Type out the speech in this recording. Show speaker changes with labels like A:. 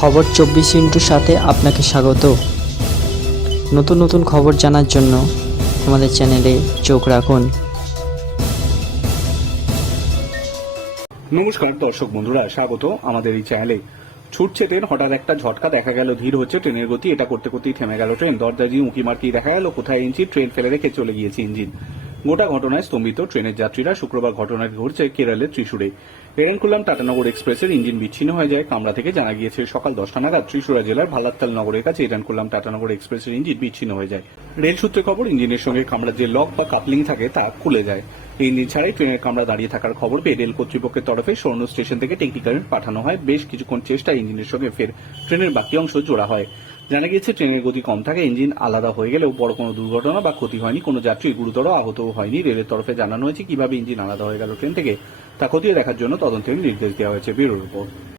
A: খবর চব্বিশ ইন্টুর সাথে আপনাকে স্বাগত। নতুন নতুন খবর জানার জন্য আমাদের চ্যানেলে চোখ রাখুন।
B: নমস্কার দর্শক বন্ধুরা, স্বাগত আমাদের এই চ্যানেলে। ছুটছে ট্রেন, হঠাৎ একটা ঝটকা, দেখা গেল ধীর হচ্ছে ট্রেনের গতি, এটা করতে করতেই থেমে গেল ট্রেন। দরজা দিয়ে উঁকি মারকি দেখা গেল, কোথায় ইঞ্জিন? ট্রেন ফেলে রেখে চলে গিয়েছে ইঞ্জিন। গোটা ঘটনায় স্তম্ভিত ট্রেনের যাত্রীরা শুক্রবার ঘটনাটি ঘটছে কেরলের ত্রিশুরে। এরেনকুলাম টাটানগর এক্সপ্রেসের ইঞ্জিন বিচ্ছিন্ন হয়ে যায়। কামরা থেকে জানা গিয়েছে, সকাল দশটা নাগাদ ত্রিশুরা জেলার ভালাত্তাল নগরের কাছে এরেনকুলাম টাটানগর এক্সপ্রেসের ইঞ্জিন বিচ্ছিন্ন হয়ে যায়। রেল সূত্রে খবর, ইঞ্জিনের সঙ্গে কামরার যে লক বা কাপলিং থাকে তা খুলে যায়। ইঞ্জিন ছাড়াই ট্রেনের কামরা দাঁড়িয়ে থাকার খবর পেয়ে রেল কর্তৃপক্ষের তরফে স্বর্ণ স্টেশন থেকে টেকনিক্যাল পাঠানো হয়। বেশ কিছুক্ষণ চেষ্টায় ইঞ্জিনের সঙ্গে ফের ট্রেনের বাকি অংশ জোড়া হয়। জানা গিয়েছে, ট্রেনের গতি কম থাকে ইঞ্জিন আলাদা হয়ে গেলেও বড় কোনো দুর্ঘটনা বা ক্ষতি হয়নি। কোনো যাত্রী গুরুতর আহতও হয়নি। রেলের তরফে জানানো হয়েছে কীভাবে ইঞ্জিন আলাদা হয়ে গেল ট্রেন থেকে, তা খতিয়ে দেখার জন্য তদন্তের নির্দেশ দেওয়া হয়েছে ব্যুরো রিপোর্ট।